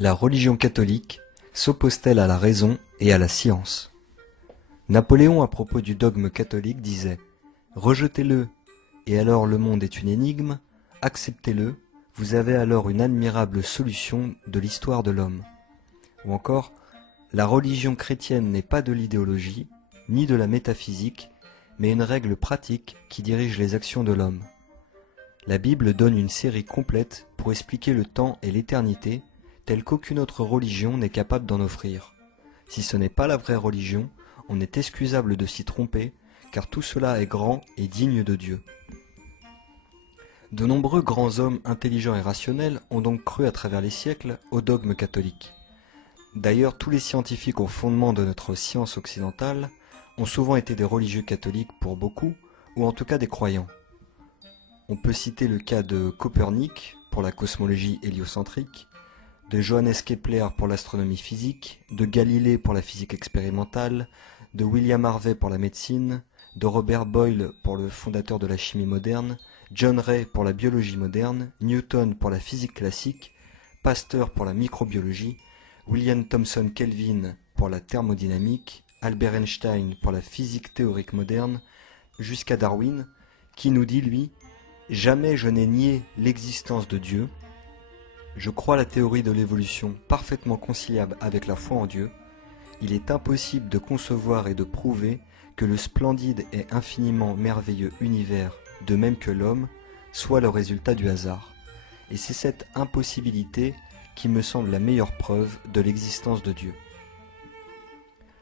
La religion catholique s'oppose-t-elle à la raison et à la science? Napoléon, à propos du dogme catholique, disait « Rejetez-le, et alors le monde est une énigme, acceptez-le, vous avez alors une admirable solution de l'histoire de l'homme. » Ou encore « La religion chrétienne n'est pas de l'idéologie, ni de la métaphysique, mais une règle pratique qui dirige les actions de l'homme. » La Bible donne une série complète pour expliquer le temps et l'éternité, telle qu'aucune autre religion n'est capable d'en offrir. Si ce n'est pas la vraie religion, on est excusable de s'y tromper, car tout cela est grand et digne de Dieu. De nombreux grands hommes intelligents et rationnels ont donc cru à travers les siècles au dogme catholique. D'ailleurs, tous les scientifiques au fondement de notre science occidentale ont souvent été des religieux catholiques pour beaucoup, ou en tout cas des croyants. On peut citer le cas de Copernic pour la cosmologie héliocentrique, de Johannes Kepler pour l'astronomie physique, de Galilée pour la physique expérimentale, de William Harvey pour la médecine, de Robert Boyle pour le fondateur de la chimie moderne, John Ray pour la biologie moderne, Newton pour la physique classique, Pasteur pour la microbiologie, William Thomson Kelvin pour la thermodynamique, Albert Einstein pour la physique théorique moderne, jusqu'à Darwin, qui nous dit, lui, « Jamais je n'ai nié l'existence de Dieu. Je crois la théorie de l'évolution parfaitement conciliable avec la foi en Dieu. Il est impossible de concevoir et de prouver que le splendide et infiniment merveilleux univers, de même que l'homme, soit le résultat du hasard. Et c'est cette impossibilité qui me semble la meilleure preuve de l'existence de Dieu. »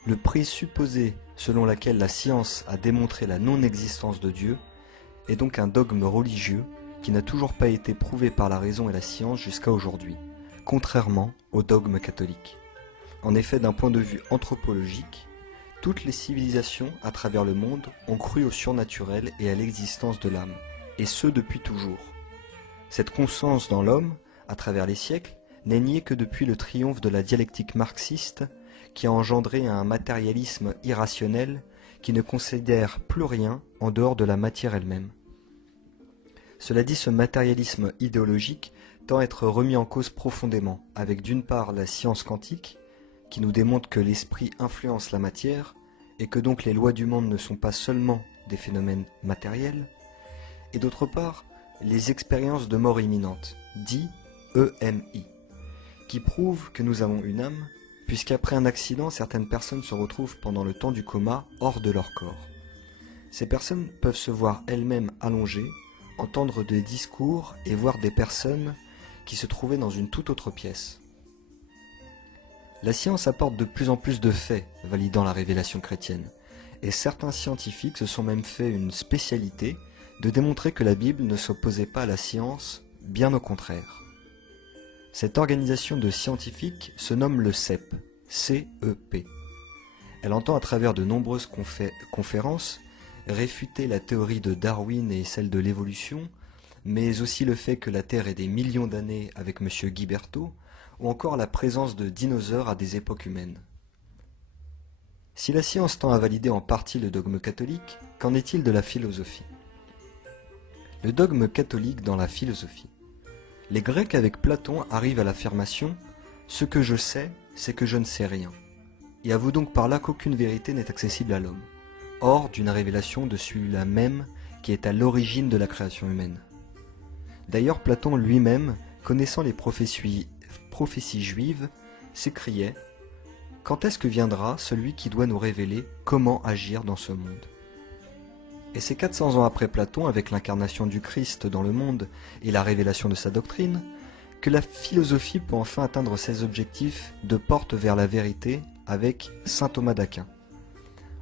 Le présupposé selon lequel la science a démontré la non-existence de Dieu est donc un dogme religieux qui n'a toujours pas été prouvé par la raison et la science jusqu'à aujourd'hui, contrairement au dogme catholique. En effet, d'un point de vue anthropologique, toutes les civilisations à travers le monde ont cru au surnaturel et à l'existence de l'âme, et ce depuis toujours. Cette conscience dans l'homme, à travers les siècles, n'est niée que depuis le triomphe de la dialectique marxiste qui a engendré un matérialisme irrationnel qui ne considère plus rien en dehors de la matière elle-même. Cela dit, ce matérialisme idéologique tend à être remis en cause profondément, avec d'une part la science quantique, qui nous démontre que l'esprit influence la matière, et que donc les lois du monde ne sont pas seulement des phénomènes matériels, et d'autre part les expériences de mort imminente, dit EMI, qui prouvent que nous avons une âme, puisqu'après un accident, certaines personnes se retrouvent pendant le temps du coma hors de leur corps. Ces personnes peuvent se voir elles-mêmes allongées, entendre des discours et voir des personnes qui se trouvaient dans une toute autre pièce. La science apporte de plus en plus de faits validant la révélation chrétienne, et certains scientifiques se sont même fait une spécialité de démontrer que la Bible ne s'opposait pas à la science, bien au contraire. Cette organisation de scientifiques se nomme le CEP, C-E-P. Elle entend à travers de nombreuses conférences réfuter la théorie de Darwin et celle de l'évolution, mais aussi le fait que la Terre ait des millions d'années avec M. Guy Berthaud, ou encore la présence de dinosaures à des époques humaines. Si la science tend à valider en partie le dogme catholique, qu'en est-il de la philosophie? Le dogme catholique dans la philosophie. Les Grecs avec Platon arrivent à l'affirmation « Ce que je sais, c'est que je ne sais rien », et avouent donc par là qu'aucune vérité n'est accessible à l'homme, hors d'une révélation de celui-là même qui est à l'origine de la création humaine. D'ailleurs, Platon lui-même, connaissant les prophéties juives, s'écriait « Quand est-ce que viendra celui qui doit nous révéler comment agir dans ce monde ?» Et c'est 400 ans après Platon, avec l'incarnation du Christ dans le monde et la révélation de sa doctrine, que la philosophie peut enfin atteindre ses objectifs de porte vers la vérité avec saint Thomas d'Aquin.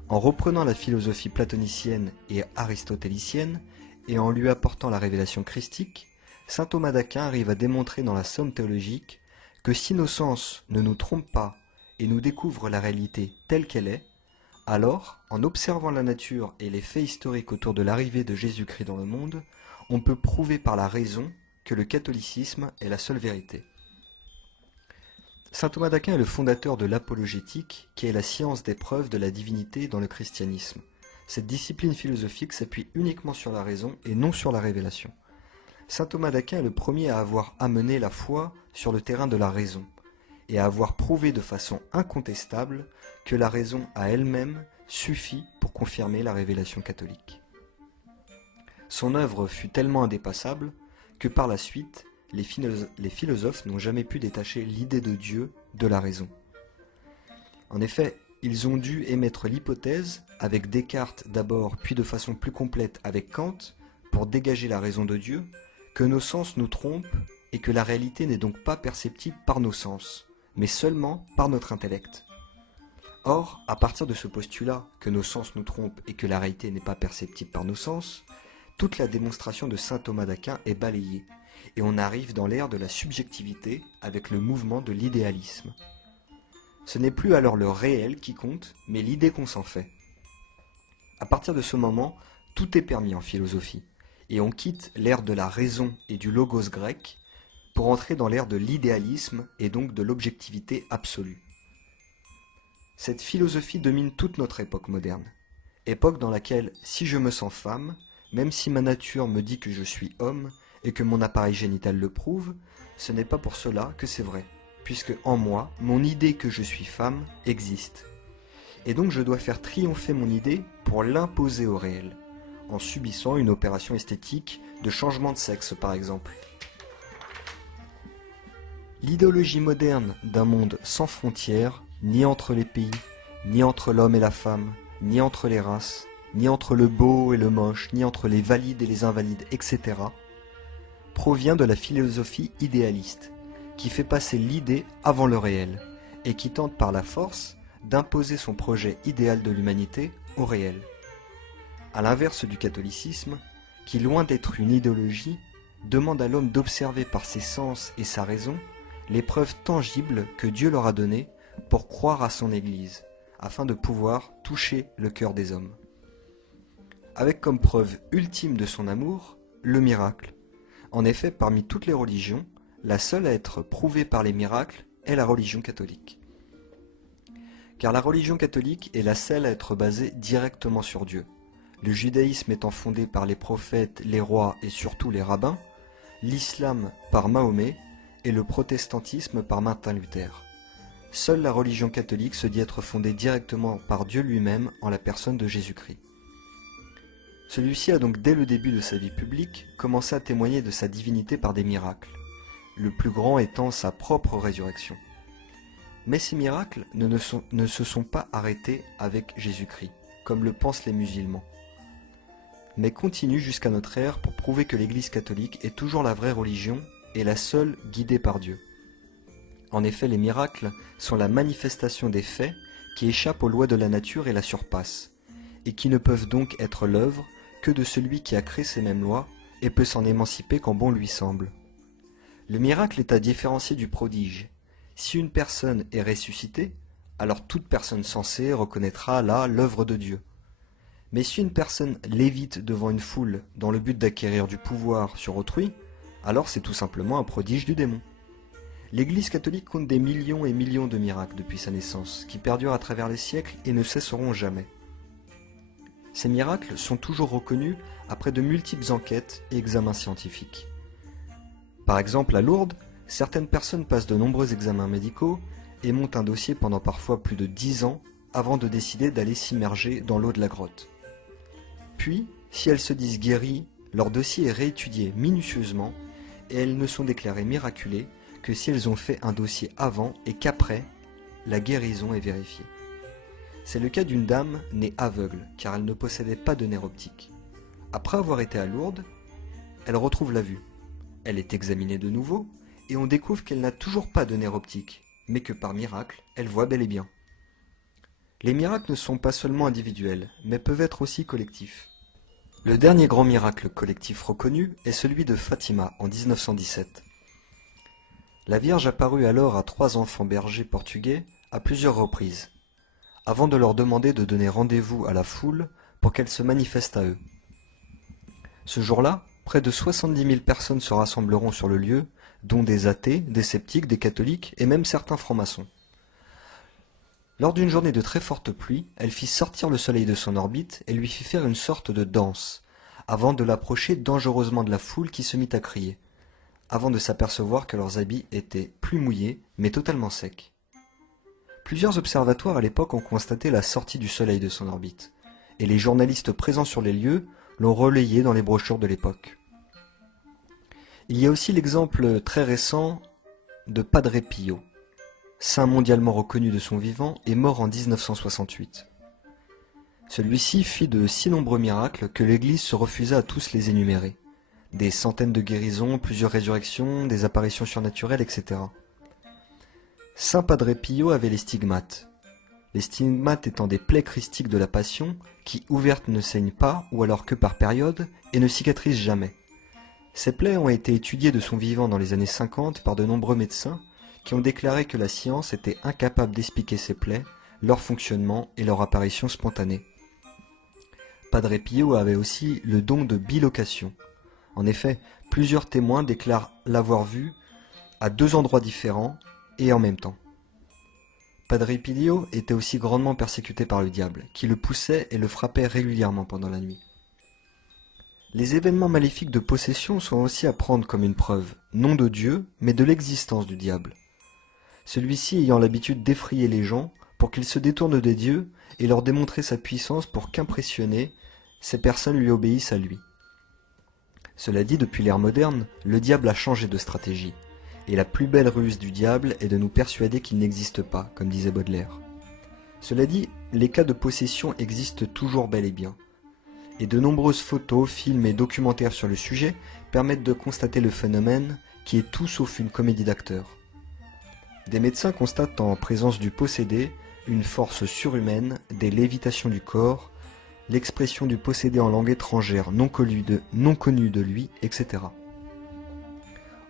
En reprenant la philosophie platonicienne et aristotélicienne, et en lui apportant la révélation christique, saint Thomas d'Aquin arrive à démontrer dans la Somme théologique que si nos sens ne nous trompent pas et nous découvrent la réalité telle qu'elle est, alors, en observant la nature et les faits historiques autour de l'arrivée de Jésus-Christ dans le monde, on peut prouver par la raison que le catholicisme est la seule vérité. Saint Thomas d'Aquin est le fondateur de l'apologétique, qui est la science des preuves de la divinité dans le christianisme. Cette discipline philosophique s'appuie uniquement sur la raison et non sur la révélation. Saint Thomas d'Aquin est le premier à avoir amené la foi sur le terrain de la raison, et à avoir prouvé de façon incontestable que la raison à elle-même suffit pour confirmer la révélation catholique. Son œuvre fut tellement indépassable que par la suite, les philosophes n'ont jamais pu détacher l'idée de Dieu de la raison. En effet, ils ont dû émettre l'hypothèse, avec Descartes d'abord, puis de façon plus complète avec Kant, pour dégager la raison de Dieu, que nos sens nous trompent et que la réalité n'est donc pas perceptible par nos sens, mais seulement par notre intellect. Or, à partir de ce postulat, que nos sens nous trompent et que la réalité n'est pas perceptible par nos sens, toute la démonstration de saint Thomas d'Aquin est balayée, et on arrive dans l'ère de la subjectivité avec le mouvement de l'idéalisme. Ce n'est plus alors le réel qui compte, mais l'idée qu'on s'en fait. À partir de ce moment, tout est permis en philosophie, et on quitte l'ère de la raison et du logos grec pour entrer dans l'ère de l'idéalisme et donc de l'objectivité absolue. Cette philosophie domine toute notre époque moderne, époque dans laquelle, si je me sens femme, même si ma nature me dit que je suis homme et que mon appareil génital le prouve, ce n'est pas pour cela que c'est vrai, puisque en moi, mon idée que je suis femme existe. Et donc je dois faire triompher mon idée pour l'imposer au réel, en subissant une opération esthétique de changement de sexe par exemple. L'idéologie moderne d'un monde sans frontières, ni entre les pays, ni entre l'homme et la femme, ni entre les races, ni entre le beau et le moche, ni entre les valides et les invalides, etc., provient de la philosophie idéaliste, qui fait passer l'idée avant le réel, et qui tente par la force d'imposer son projet idéal de l'humanité au réel. À l'inverse du catholicisme, qui loin d'être une idéologie, demande à l'homme d'observer par ses sens et sa raison les preuves tangibles que Dieu leur a données pour croire à son Église, afin de pouvoir toucher le cœur des hommes. Avec comme preuve ultime de son amour, le miracle. En effet, parmi toutes les religions, la seule à être prouvée par les miracles est la religion catholique. Car la religion catholique est la seule à être basée directement sur Dieu. Le judaïsme étant fondé par les prophètes, les rois et surtout les rabbins, l'islam par Mahomet et le protestantisme par Martin Luther. Seule la religion catholique se dit être fondée directement par Dieu lui-même en la personne de Jésus-Christ. Celui-ci a donc dès le début de sa vie publique commencé à témoigner de sa divinité par des miracles, le plus grand étant sa propre résurrection. Mais ces miracles ne se sont pas arrêtés avec Jésus-Christ, comme le pensent les musulmans, mais continuent jusqu'à notre ère pour prouver que l'Église catholique est toujours la vraie religion et la seule guidée par Dieu. En effet, les miracles sont la manifestation des faits qui échappent aux lois de la nature et la surpassent, et qui ne peuvent donc être l'œuvre que de celui qui a créé ces mêmes lois et peut s'en émanciper quand bon lui semble. Le miracle est à différencier du prodige. Si une personne est ressuscitée, alors toute personne sensée reconnaîtra là l'œuvre de Dieu. Mais si une personne lévite devant une foule dans le but d'acquérir du pouvoir sur autrui, alors c'est tout simplement un prodige du démon. L'Église catholique compte des millions et millions de miracles depuis sa naissance, qui perdurent à travers les siècles et ne cesseront jamais. Ces miracles sont toujours reconnus après de multiples enquêtes et examens scientifiques. Par exemple, à Lourdes, certaines personnes passent de nombreux examens médicaux et montent un dossier pendant parfois plus de 10 ans avant de décider d'aller s'immerger dans l'eau de la grotte. Puis, si elles se disent guéries, leur dossier est réétudié minutieusement et elles ne sont déclarées miraculées que si elles ont fait un dossier avant et qu'après, la guérison est vérifiée. C'est le cas d'une dame née aveugle car elle ne possédait pas de nerf optique. Après avoir été à Lourdes, elle retrouve la vue. Elle est examinée de nouveau et on découvre qu'elle n'a toujours pas de nerf optique, mais que par miracle, elle voit bel et bien. Les miracles ne sont pas seulement individuels, mais peuvent être aussi collectifs. Le dernier grand miracle collectif reconnu est celui de Fatima en 1917. La Vierge apparut alors à 3 enfants bergers portugais à plusieurs reprises, avant de leur demander de donner rendez-vous à la foule pour qu'elle se manifeste à eux. Ce jour-là, près de 70 000 personnes se rassembleront sur le lieu, dont des athées, des sceptiques, des catholiques et même certains francs-maçons. Lors d'une journée de très forte pluie, elle fit sortir le soleil de son orbite et lui fit faire une sorte de danse, avant de l'approcher dangereusement de la foule qui se mit à crier. avant de s'apercevoir que leurs habits étaient plus mouillés, mais totalement secs. Plusieurs observatoires à l'époque ont constaté la sortie du Soleil de son orbite, et les journalistes présents sur les lieux l'ont relayé dans les brochures de l'époque. Il y a aussi l'exemple très récent de Padre Pio, saint mondialement reconnu de son vivant et mort en 1968. Celui-ci fit de si nombreux miracles que l'Église se refusa à tous les énumérer. Des centaines de guérisons, plusieurs résurrections, des apparitions surnaturelles, etc. Saint Padre Pio avait les stigmates. Les stigmates étant des plaies christiques de la Passion qui, ouvertes, ne saignent pas, ou alors que par période, et ne cicatrisent jamais. Ces plaies ont été étudiées de son vivant dans les années 50 par de nombreux médecins qui ont déclaré que la science était incapable d'expliquer ces plaies, leur fonctionnement et leur apparition spontanée. Padre Pio avait aussi le don de bilocation. En effet, plusieurs témoins déclarent l'avoir vu à 2 endroits différents et en même temps. Padre Pio était aussi grandement persécuté par le diable, qui le poussait et le frappait régulièrement pendant la nuit. Les événements maléfiques de possession sont aussi à prendre comme une preuve, non de Dieu, mais de l'existence du diable. Celui-ci ayant l'habitude d'effrayer les gens pour qu'ils se détournent des dieux et leur démontrer sa puissance pour qu'impressionnés, ces personnes lui obéissent à lui. Cela dit, depuis l'ère moderne, le diable a changé de stratégie, et la plus belle ruse du diable est de nous persuader qu'il n'existe pas, comme disait Baudelaire. Cela dit, les cas de possession existent toujours bel et bien, et de nombreuses photos, films et documentaires sur le sujet permettent de constater le phénomène qui est tout sauf une comédie d'acteurs. Des médecins constatent en présence du possédé une force surhumaine, des lévitations du corps, l'expression du possédé en langue étrangère non connue de lui, etc.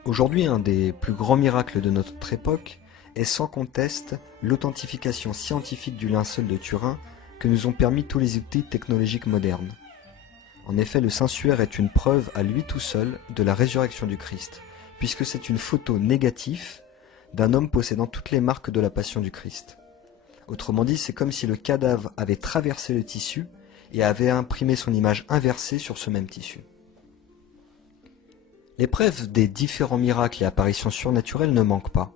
Aujourd'hui, un des plus grands miracles de notre époque est sans conteste l'authentification scientifique du linceul de Turin que nous ont permis tous les outils technologiques modernes. En effet, le Saint-Suaire est une preuve à lui tout seul de la résurrection du Christ, puisque c'est une photo négative d'un homme possédant toutes les marques de la passion du Christ. Autrement dit, c'est comme si le cadavre avait traversé le tissu et avait imprimé son image inversée sur ce même tissu. Les preuves des différents miracles et apparitions surnaturelles ne manquent pas.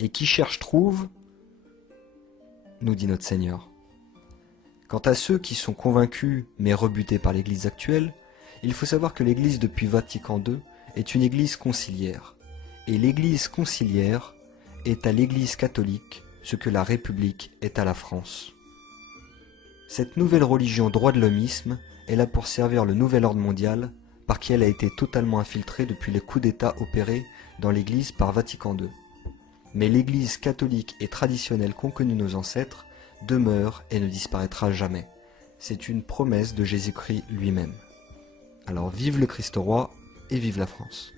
Et qui cherche trouve, nous dit notre Seigneur. Quant à ceux qui sont convaincus mais rebutés par l'Église actuelle, il faut savoir que l'Église depuis Vatican II est une Église conciliaire. Et l'Église conciliaire est à l'Église catholique ce que la République est à la France. Cette nouvelle religion droit de l'hommisme est là pour servir le nouvel ordre mondial par qui elle a été totalement infiltrée depuis les coups d'État opérés dans l'Église par Vatican II. Mais l'Église catholique et traditionnelle qu'ont connue nos ancêtres demeure et ne disparaîtra jamais. C'est une promesse de Jésus-Christ lui-même. Alors vive le Christ roi et vive la France.